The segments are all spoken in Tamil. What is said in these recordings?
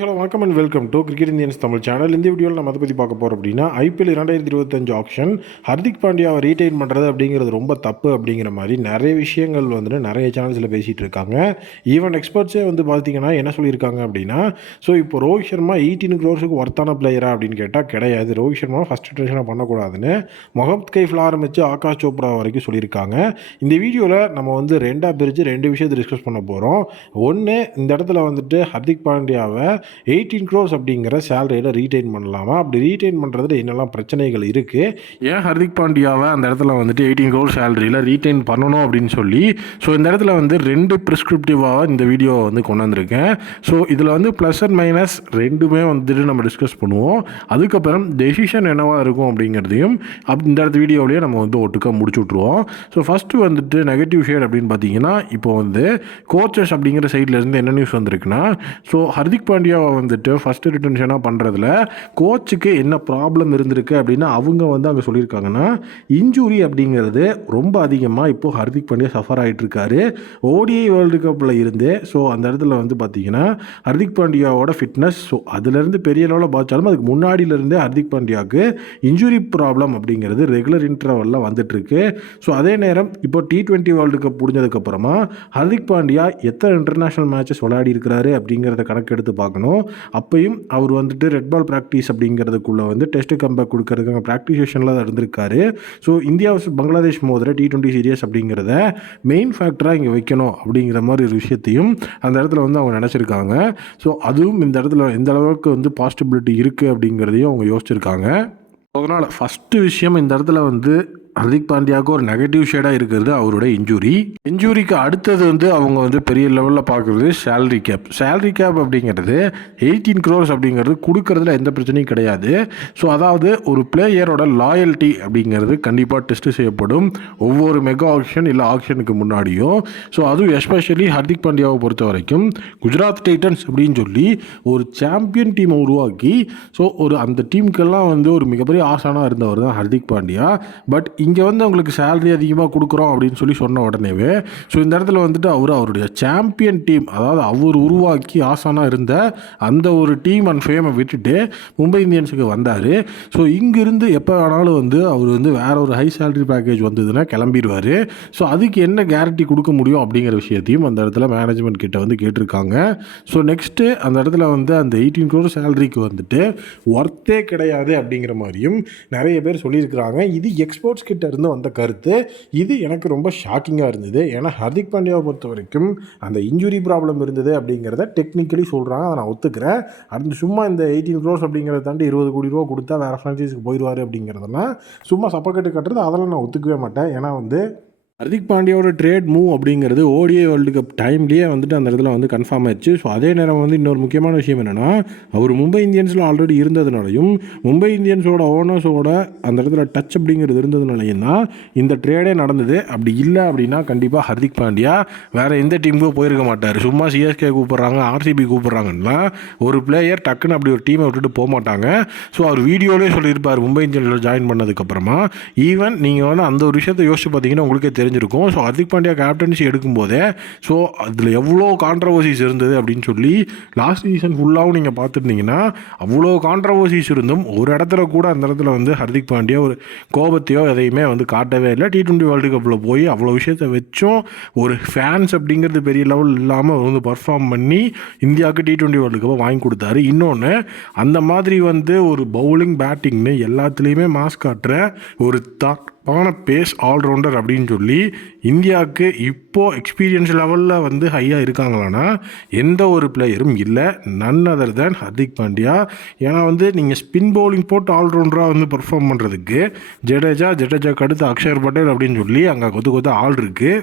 ஹலோ வணக்கம் and welcome to cricket Indians Tamil channel. இந்த வீடியோவில் நம்ம அதை பற்றி பார்க்க போகிறோம் அப்படின்னா ஐபிஎல் 2025 ஆப்ஷன் ஹர்திக் பாண்டியாவை ரீடைன் பண்ணுறது அப்படிங்கிறது ரொம்ப தப்பு அப்படிங்கிற மாதிரி நிறைய விஷயங்கள் வந்துட்டு நிறைய சேனல்ஸில் பேசிகிட்டு இருக்காங்க. ஈவன் எக்ஸ்பர்ட்ஸே வந்து பார்த்தீங்கன்னா என்ன சொல்லியிருக்காங்க அப்படின்னா, ஸோ இப்போ ரோஹித் சர்மா 18 crores ஒர்த்தான பிளேயரா அப்படின்னு கேட்டால் கிடையாது. ரோஹித் சர்மா ஃபஸ்ட் ட்ரெஷனாக பண்ணக்கூடாதுன்னு முகமது கைஃபில் ஆரம்பித்து ஆகாஷ் சோப்ரா வரைக்கும் சொல்லியிருக்காங்க. இந்த வீடியோவில் நம்ம வந்து ரெண்டாக பிரித்து ரெண்டு விஷயத்தை டிஸ்கஸ் பண்ண போகிறோம். ஒன்று, இந்த இடத்துல வந்துட்டு ஹர்திக் பாண்டியாவை 18 crores அப்படிங்கிற சேலரியில் ரீடைன் பண்ணலாமா, அப்படி ரீடைன் பண்ணுறதுல என்னெல்லாம் பிரச்சனைகள் இருக்குது, ஏன் ஹர்திக் பாண்டியாவை அந்த இடத்துல வந்துட்டு 18 crores சேலரியில் ரீடைன் பண்ணணும் அப்படின்னு சொல்லி ஸோ இந்த இடத்துல வந்து ரெண்டு ப்ரிஸ்கிரிப்டிவாக இந்த வீடியோவை வந்து கொண்டு வந்திருக்கேன். ஸோ இதில் வந்து ப்ளஸ் அண்ட் மைனஸ் ரெண்டுமே வந்துட்டு நம்ம டிஸ்கஸ் பண்ணுவோம். அதுக்கப்புறம் டெசிஷன் என்னவாக இருக்கும் அப்படிங்கிறதையும் இந்த இடத்து வீடியோவிலேயே நம்ம வந்து ஒட்டுக்க முடிச்சு விட்ருவோம். ஸோ ஃபஸ்ட்டு வந்துட்டு நெகட்டிவ் ஷேட் அப்படின்னு பார்த்தீங்கன்னா, இப்போ வந்து கோச்சஸ் அப்படிங்கிற சைட்லேருந்து என்ன நியூஸ் வந்திருக்குன்னா, ஸோ ஹர்திக் பாண்டியாவை வந்துட்டு ஃபஸ்ட்டு ரிட்டன்ஷனாக பண்ணுறதுல கோச்சுக்கு என்ன ப்ராப்ளம் இருந்திருக்கு அப்படின்னா அவங்க வந்து அங்கே சொல்லியிருக்காங்கன்னா, இன்ஜுரி அப்படிங்கிறது ரொம்ப அதிகமாக இப்போது ஹர்திக் பாண்டியா சஃபர் ஆகிட்டுருக்காரு. ஓடிஐ வேர்ல்டு கப்பில் இருந்து ஸோ அந்த இடத்துல வந்து பார்த்திங்கன்னா ஹர்திக் பாண்டியாவோட ஃபிட்னஸ் ஸோ அதுலேருந்து பெரிய லெவலில் பாதிச்சாலும் அதுக்கு முன்னாடியிலேருந்தே ஹர்திக் பாண்டியாவுக்கு இன்ஜுரி ப்ராப்ளம் அப்படிங்கிறது ரெகுலர் இன்டர்வலில் வந்துட்டுருக்கு. ஸோ அதே நேரம் இப்போ T20 வேர்ல்டு கப் முடிஞ்சதுக்கப்புறமா ஹர்திக் பாண்டியா எத்தனை இன்டர்நேஷ்னல் மேட்சஸ் விளையாடி இருக்கிறாரு அப்படிங்கிறத கணக்கெடுத்து பார்க்கணும். அப்பையும் அவர் வந்துட்டு ரெட் பால் ப்ராக்டிஸ் அப்படிங்கிறதுக்குள்ளே வந்து டெஸ்ட்டு கம்பேக் கொடுக்கறதுக்கு ப்ராக்டிஸ் செஷனில் தான் இருந்திருக்காரு. ஸோ இந்தியா பங்களாதேஷ் மோதிர T20 சீரியஸ் அப்படிங்கிறத மெயின் ஃபேக்டராக இங்கே வைக்கணும் அப்படிங்கிற மாதிரி ஒரு விஷயத்தையும் அந்த இடத்துல வந்து அவங்க நினச்சிருக்காங்க. ஸோ அதுவும் இந்த இடத்துல எந்த அளவுக்கு வந்து பாசிபிலிட்டி இருக்குது அப்படிங்கிறதையும் அவங்க யோசிச்சிருக்காங்க. அதனால் ஃபஸ்ட்டு விஷயம் இந்த இடத்துல வந்து ஹர்திக் பாண்டியாவுக்கு ஒரு நெகட்டிவ் ஷேடாக இருக்கிறது அவரோட இன்ஜூரிக்கு அடுத்தது வந்து அவங்க வந்து பெரிய லெவலில் பார்க்குறது சேலரி கேப் அப்படிங்கிறது 18 crores அப்படிங்கிறது கொடுக்கறதுல எந்த பிரச்சனையும் கிடையாது. ஸோ அதாவது ஒரு பிளேயரோட லாயல்ட்டி அப்படிங்கிறது கண்டிப்பாக டெஸ்ட் செய்யப்படும் ஒவ்வொரு மெகா ஆக்ஷன் இல்லை ஆக்ஷனுக்கு முன்னாடியும். ஸோ அதுவும் எஸ்பெஷலி ஹர்திக் பாண்டியாவை பொறுத்த வரைக்கும் குஜராத் டைட்டன்ஸ் அப்படின்னு சொல்லி ஒரு சாம்பியன் டீமை உருவாக்கி ஸோ ஒரு அந்த டீமுக்கெல்லாம் வந்து ஒரு மிகப்பெரிய ஆசானாக இருந்தவர் தான் ஹர்திக் பாண்டியா. பட் இங்கே வந்து அவங்களுக்கு சேலரி அதிகமாக கொடுக்குறோம் அப்படின்னு சொல்லி சொன்ன உடனேவே ஸோ இந்த இடத்துல வந்துட்டு அவருடைய சாம்பியன் டீம் அதாவது அவர் உருவாக்கி ஆசானாக இருந்த அந்த ஒரு டீம் அண்ட் ஃபேமை விட்டுட்டு மும்பை இந்தியன்ஸுக்கு வந்தார். ஸோ இங்கிருந்து எப்போ வேணாலும் வந்து அவர் வந்து வேற ஒரு ஹை சேலரி பேக்கேஜ் வந்ததுன்னா கிளம்பிடுவார். ஸோ அதுக்கு என்ன கேரண்டி கொடுக்க முடியும் அப்படிங்கிற விஷயத்தையும் அந்த இடத்துல மேனேஜ்மெண்ட் கிட்ட வந்து கேட்டிருக்காங்க. ஸோ நெக்ஸ்ட்டு அந்த இடத்துல வந்து அந்த 18 crores சேலரிக்கு வந்துட்டு ஒர்த்தே கிடையாது அப்படிங்கிற மாதிரியும் நிறைய பேர் சொல்லியிருக்கிறாங்க. இது எக்ஸ்போர்ட்ஸ் கிட்ட இருந்து வந்த கருத்து. இது எனக்கு ரொம்ப ஷாக்கிங்காக இருந்தது. ஏன்னா ஹர்திக் பாண்டியாவை பொறுத்த வரைக்கும் அந்த இன்ஜுரி ப்ராப்ளம் இருந்தது அப்படிங்கிறத டெக்னிக்கலி சொல்கிறாங்க, அதை நான் ஒத்துக்கிறேன். அடுத்து சும்மா இந்த 18 crores அப்படிங்கிறத தாண்டி 20 கோடி ரூபா கொடுத்தா வேறு ஃப்ரான்ச்சைஸுக்கு போயிடுவார் அப்படிங்கிறதெல்லாம் சும்மா சப்பக்கட்டு கட்டுறது, அதெல்லாம் நான் ஒத்துக்கவே மாட்டேன். ஏன்னா வந்து ஹர்திக் பாண்டியாவோட ட்ரேட் மூவ் அப்படிங்கிறது ஓடிஐ வேர்ல்டு கப் டைம்லேயே வந்துட்டு அந்த இடத்துல வந்து கன்ஃபார்ம் ஆயிடுச்சு. ஸோ அதே நேரம் வந்து இன்னொரு முக்கியமான விஷயம் என்னென்னா, அவர் மும்பை இந்தியன்ஸில் ஆல்ரெடி இருந்ததுனாலையும் மும்பை இந்தியன்ஸோட ஓனர்ஸோட அந்த இடத்துல டச் அப்படிங்கிறது இருந்ததுனாலையும் தான் இந்த ட்ரேடே நடந்தது. அப்படி இல்லை அப்படின்னா கண்டிப்பாக ஹர்திக் பாண்டியா வேறு எந்த டீமுக்கோ போயிருக்க மாட்டார். சும்மா சிஎஸ்கே கூப்பிட்றாங்க, ஆர்சிபி கூப்பிட்றாங்கன்னா ஒரு பிளேயர் டக்குன்னு அப்படி ஒரு டீமை விட்டுட்டு போக மாட்டாங்க. ஸோ அவர் வீடியோலேயே சொல்லியிருப்பார் மும்பை இந்தியன்ஸில் ஜாயின் பண்ணதுக்கப்புறமா. ஈவன் நீங்கள் வந்து அந்த ஒரு விஷயத்தை யோசிச்சு பார்த்தீங்கன்னா உங்களுக்கே தெரிஞ்சிருக்கும். ஸோ ஹர்திக் பாண்டியா கேப்டன்சி எடுக்கும்போதே ஸோ அதில் எவ்வளோ கான்ட்ரவர்சிஸ் இருந்தது அப்படின்னு சொல்லி லாஸ்ட் சீசன் ஃபுல்லாகவும் நீங்கள் பார்த்துருந்தீங்கன்னா அவ்வளோ கான்ட்ரவர்சிஸ் இருந்தும் ஒரு இடத்துல கூட அந்த இடத்துல வந்து ஹர்திக் பாண்டியா ஒரு கோபத்தையோ எதையுமே வந்து காட்டவே இல்லை. T20 வேர்ல்டு கப்பில் போய் அவ்வளோ விஷயத்தை வச்சும் ஒரு ஃபேன்ஸ் அப்படிங்கிறது பெரிய லெவல் இல்லாமல் வந்து பர்ஃபார்ம் பண்ணி இந்தியாவுக்கு T20 வேர்ல்டு கப்பை வாங்கி கொடுத்தாரு. இன்னொன்று அந்த மாதிரி வந்து ஒரு பவுலிங் பேட்டிங்னு எல்லாத்துலேயுமே மாஸ் காட்டுற ஒரு பேஸ் ஆல்ரவுண்டர் அப்படின்னு சொல்லி இந்தியாவுக்கு இப்போது எக்ஸ்பீரியன்ஸ் லெவலில் வந்து ஹையாக இருக்காங்களான்னா எந்த ஒரு பிளேயரும் இல்லை, none other than Hardik Pandya. ஏன்னா வந்து நீங்கள் ஸ்பின் பவுலிங் போட்டு ஆல்ரவுண்டராக வந்து பர்ஃபார்ம் பண்ணுறதுக்கு ஜடேஜாக்கு அடுத்து அக்ஷர் பட்டேல் அப்படின்னு சொல்லி அங்கே கொத்து ஆள் இருக்குது.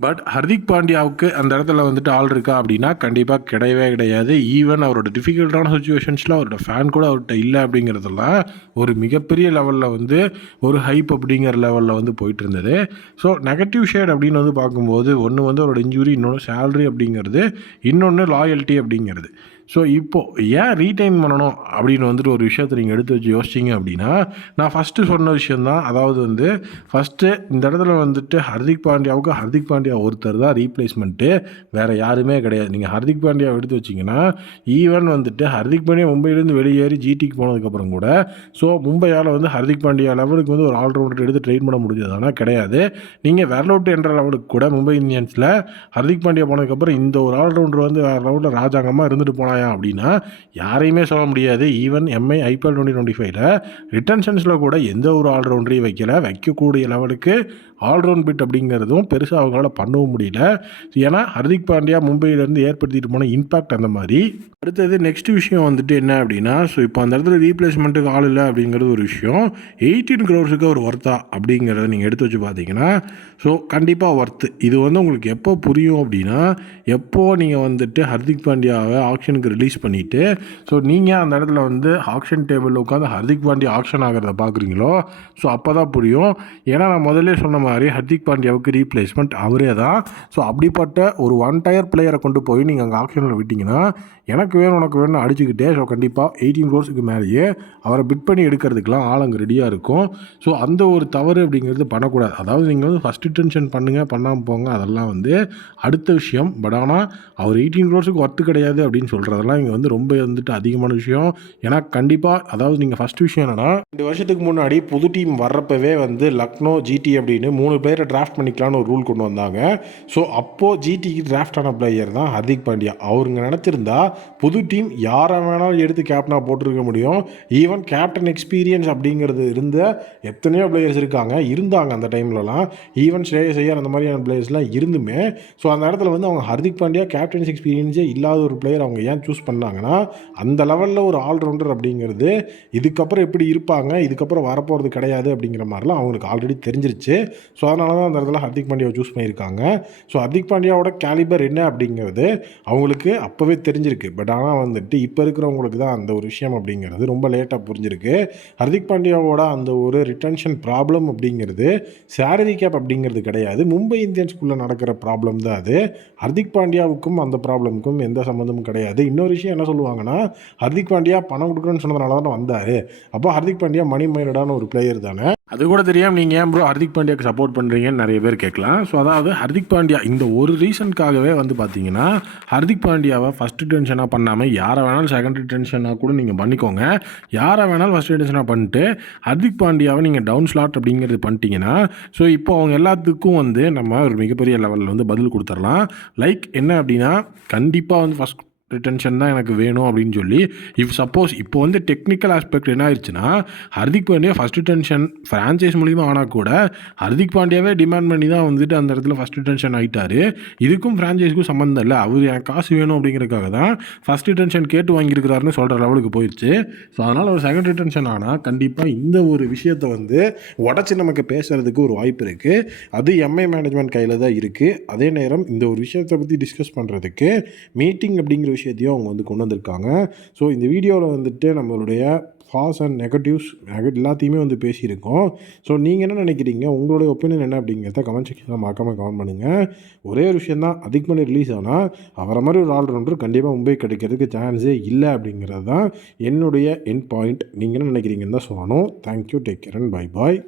பட் ஹர்திக் பாண்டியாவுக்கு அந்த இடத்துல வந்துட்டு ஆள் இருக்கா அப்படின்னா கண்டிப்பாக கிடையாது. ஈவன் அவரோட டிஃபிகல்ட்டான சுச்சுவேஷன்ஸில் அவரோட ஃபேன் கூட அவர்கிட்ட இல்லை அப்படிங்கிறதெல்லாம் ஒரு மிகப்பெரிய லெவலில் வந்து ஒரு ஹைப் அப்படிங்கிற லெவலில் வந்து போயிட்டு இருந்தது. ஸோ நெகட்டிவ் ஷேட் அப்படின்னு வந்து பார்க்கும்போது ஒன்று வந்து அவரோட இன்ஜுரி, இன்னொன்று சேலரி அப்படிங்கிறது, இன்னொன்று லாயல்ட்டி அப்படிங்கிறது. ஸோ இப்போது ஏன் ரீடைன் பண்ணணும் அப்படின்னு வந்துட்டு ஒரு விஷயத்தை நீங்கள் எடுத்து வச்சு யோசிச்சிங்க அப்படின்னா, நான் ஃபஸ்ட்டு சொன்ன விஷயந்தான். அதாவது வந்து ஃபஸ்ட்டு இந்த இடத்துல வந்துட்டு ஹர்திக் பாண்டியா ஒருத்தர் தான் ரீப்ளேஸ்மெண்ட்டு, வேறு யாருமே கிடையாது. நீங்கள் ஹர்திக் பாண்டியாவை எடுத்து வச்சிங்கன்னா, ஈவன் வந்துட்டு ஹர்திக் பாண்டியா மும்பையிலேருந்து வெளியேறி ஜிடிக்கு போனதுக்கப்புறம் கூட, ஸோ மும்பையால் வந்து ஹர்திக் பாண்டியா லெவலுக்கு வந்து ஒரு ஆல்ரவுண்டர் எடுத்து ட்ரெயின் பண்ண முடிஞ்சதுனா கிடையாது. நீங்கள் வெர்லவுட் என்ற லெவலுக்கு கூட மும்பை இந்தியன்ஸில் ஹர்திக் பாண்டியா போனதுக்கப்புறம் இந்த ஒரு ஆல்ரவுண்டர் வந்து வேறு லெவலில் ராஜாங்கமாக இருந்துட்டு போனாயா அப்படின்னா யாரையுமே சொல்ல முடியாது. ஈவன் எம்ஐ ஐபிஎல் 2025ல் ரிட்டன்ஷன்ஸில் கூட எந்த ஒரு ஆல்ரவுண்டரையும் வைக்கக்கூடிய லெவலுக்கு ஆல்ரவுண்ட் பிட் அப்படிங்கிறதும் பெருசாக அவங்களால பண்ணவும் முடியல. ஏன்னா ஹர்திக் பாண்டியா மும்பையிலேருந்து ஏற்படுத்திட்டு போன இம்பாக்ட் அந்த மாதிரி. அடுத்தது நெக்ஸ்ட் விஷயம் வந்துட்டு என்ன அப்படின்னா, ஸோ இப்போ அந்த இடத்துல ரீப்ளேஸ்மெண்ட்டுக்கு ஆள் இல்லை அப்படிங்கிறது ஒரு விஷயம். 18 crores ஒரு ஒர்த்தா அப்படிங்கிறத நீங்கள் எடுத்து வச்சு பார்த்தீங்கன்னா, ஸோ கண்டிப்பாக ஒர்த்து. இது வந்து உங்களுக்கு எப்போ புரியும் அப்படின்னா, எப்போது நீங்கள் வந்துட்டு ஹர்திக் பாண்டியாவை ஆக்ஷனுக்கு ரிலீஸ் பண்ணிவிட்டு, ஸோ நீங்கள் அந்த இடத்துல வந்து ஆக்ஷன் டேபிளில் உட்காந்து ஹர்திக் பாண்டியா ஆக்ஷன் ஆகிறத பார்க்குறீங்களோ, ஸோ அப்போ தான் புரியும். ஏன்னா நான் முதல்ல சொன்ன மாதிரி ஹர்திக் பாண்டியாவுக்கு ரீப்ளேஸ்மெண்ட் அவரே தான். ஸோ அப்படிப்பட்ட ஒரு ஒன் டயர் பிளேயரை கொண்டு போய் நீங்கள் அங்கே ஆக்ஷனில் விட்டிங்கன்னா, எனக்கு வேணும் உனக்கு வேணும்னு அடிச்சுக்கிட்டே, ஸோ கண்டிப்பாக 18 crores மேலேயே அவரை பிட் பண்ணி எடுக்கிறதுக்கெலாம் ஆள் அங்கே ரெடியாக இருக்கும். ஸோ அந்த ஒரு தவறு அப்படிங்கிறது பண்ணக்கூடாது. அதாவது நீங்கள் வந்து ஃபஸ்ட் டென்ஷன் பண்ணுங்கள், பண்ணாமல் போங்க, அதெல்லாம் வந்து அடுத்த விஷயம். பட் ஆனால் அவர் 18 crores ஒர்த்து கிடையாது அப்படின்னு சொல்கிறதெல்லாம் இங்கே வந்து ரொம்ப வந்துட்டு அதிகமான விஷயம். ஏன்னா கண்டிப்பாக அதாவது நீங்கள் ஃபஸ்ட் விஷயம் என்னென்னா, 2 வருஷத்துக்கு முன்னாடி புது டீம் வர்றப்பவே வந்து லக்னோ ஜிடி அப்படின்னு 3 பேரை டிராஃப்ட் பண்ணிக்கலான்னு ஒரு ரூல் கொண்டு வந்தாங்க. ஸோ அப்போது ஜிடிக்கு டிராஃப்ட் ஆன பிளேயர் தான் ஹர்திக் பாண்டியா. அவருங்க நினச்சிருந்தா புது டீம் யாரை வேணாலும் எடுத்து கேப்டனாக போட்டிருக்க முடியும். ஈவன் கேப்டன் எக்ஸ்பீரியன்ஸ் அப்படிங்கிறது இருந்த எத்தனையோ பிளேயர்ஸ் இருந்தாங்க அந்த டைம்லலாம். ஈவன் ஸ்ரேயஸ் ஐயர் அந்த மாதிரியான பிளேயர்ஸ்லாம் இருந்துமே, ஸோ அந்த இடத்துல வந்து அவங்க ஹர்திக் பாண்டியா கேப்டன்ஸ் எக்ஸ்பீரியன்ஸே இல்லாத ஒரு பிளேயர் அவங்க ஏன் சூஸ் பண்ணாங்கன்னா, அந்த லெவலில் ஒரு ஆல்ரவுண்டர் அப்படிங்கிறது இதுக்கப்புறம் எப்படி இருப்பாங்க, இதுக்கப்புறம் வரப்போகிறது கிடையாது அப்படிங்கிற மாதிரிலாம் அவங்களுக்கு ஆல்ரெடி தெரிஞ்சிருச்சு. ஸோ அதனால தான் அந்த இடத்துல ஹர்திக் பாண்டியாவை சூஸ் பண்ணியிருக்காங்க. ஸோ ஹர்திக் பாண்டியாவோட கேலிபர் என்ன அப்படிங்கிறது அவங்களுக்கு அப்போவே தெரிஞ்சிருக்கு. பட் ஆனால் வந்துட்டு இப்போ இருக்கிறவங்களுக்கு தான் அந்த ஒரு விஷயம் அப்படிங்கிறது ரொம்ப லேட்டாக புரிஞ்சிருக்கு. ஹர்திக் பாண்டியாவோட அந்த ஒரு ரிட்டன்ஷன் ப்ராப்ளம் அப்படிங்கிறது சேலரி கேப் அப்படிங்கிறது கிடையாது, மும்பை இந்தியன்ஸ்குள்ளே நடக்கிற ப்ராப்ளம் தான் அது. ஹர்திக் பாண்டியாவுக்கும் அந்த ப்ராப்ளமுக்கும் எந்த சம்மந்தமும் கிடையாது. இன்னொரு விஷயம் என்ன சொல்லுவாங்கன்னா, ஹர்திக் பாண்டியா பணம் கொடுக்குறேன்னு சொன்னதுனால தான் வந்தார். அப்போ ஹர்திக் பாண்டியா மணி மைண்டடான ஒரு பிளேயர் தானே. அது கூட தெரியாமல் நீங்கள் ஏன் ப்ரோ ஹர்திக் பாண்டியாவுக்கு சப்போர்ட் பண்ணுறீங்கன்னு நிறைய பேர் கேட்கலாம். ஸோ அதாவது ஹர்திக் பாண்டியா இந்த ஒரு ரீசனுக்காகவே வந்து பார்த்தீங்கன்னா, ஹர்திக் பாண்டியாவை ஃபஸ்ட்டு டென்ஷனாக பண்ணாமல் யாரை வேணாலும் செகண்டரி டென்ஷனாக கூட நீங்கள் பண்ணிக்கோங்க. யாரை வேணாலும் ஃபஸ்ட்டு டென்ஷனாக பண்ணிட்டு ஹர்திக் பாண்டியாவை நீங்கள் டவுன் ஸ்லாட் அப்படிங்கிறது பண்ணிட்டீங்கன்னா, ஸோ இப்போ அவங்க எல்லாத்துக்கும் வந்து நம்ம ஒரு மிகப்பெரிய லெவலில் வந்து பதில் கொடுத்துடலாம். லைக் என்ன அப்படின்னா, கண்டிப்பாக வந்து ஃபஸ்ட் ரிட்டன்ஷன் தான் எனக்கு வேணும் அப்படின்னு சொல்லி, இஃப் சப்போஸ் இப்போ வந்து டெக்னிக்கல் ஆஸ்பெக்ட் என்ன ஆயிடுச்சுன்னா, Hardik Pandya first retention franchise மூலிமா ஆனால் கூட ஹர்திக் பாண்டியாவே டிமாண்ட் பண்ணி தான் வந்துட்டு அந்த இடத்துல ஃபஸ்ட் ரிட்டன்ஷன் ஆகிட்டார். இதுக்கும் ஃப்ரான்ச்சைஸுக்கும் சம்மந்தம் இல்லை, அவர் எனக்கு காசு வேணும் அப்படிங்கிறதுக்காக தான் ஃபஸ்ட் ரிட்டன்ஷன் கேட்டு வாங்கியிருக்கிறாருன்னு சொல்கிற லெவலுக்கு போயிடுச்சு. ஸோ அதனால் ஒரு செகண்ட் ரிட்டன்ஷன் ஆனால் கண்டிப்பாக இந்த ஒரு விஷயத்தை வந்து உடச்சி நமக்கு பேசுகிறதுக்கு ஒரு வாய்ப்பு இருக்குது. அது எம்ஐ மேனேஜ்மெண்ட் கையில் தான் இருக்குது. அதே நேரம் இந்த ஒரு விஷயத்தை பற்றி டிஸ்கஸ் பண்ணுறதுக்கு மீட்டிங் அப்படிங்கிற விஷயத்தையும் அவங்க வந்து கொண்டு வந்திருக்காங்க. ஸோ இந்த வீடியோவில் வந்துட்டு நம்மளுடைய ஃபாஸ் அண்ட் நெகட்டிவ்ஸ் எல்லாத்தையுமே வந்து பேசியிருக்கோம். ஸோ நீங்கள் என்ன நினைக்கிறீங்க, உங்களுடைய ஒப்பீனியன் என்ன அப்படிங்கிறத கமெண்ட் செக்ஷனில் மறக்காமல் கமெண்ட் பண்ணுங்கள். ஒரே ஒரு விஷயம் தான், ஹர்திக் பாண்டியா ரிலீஸ் ஆனால் அவரை மாதிரி ஒரு ஆல்ரவுண்டர் கண்டிப்பாக மும்பை கிடைக்கிறதுக்கு சான்ஸே இல்லை அப்படிங்கிறது தான் என்னுடைய எண்ட் பாயிண்ட். நீங்கள் என்ன நினைக்கிறீங்கன்னு தான் சொல்லணும். Thank you, take care and bye bye.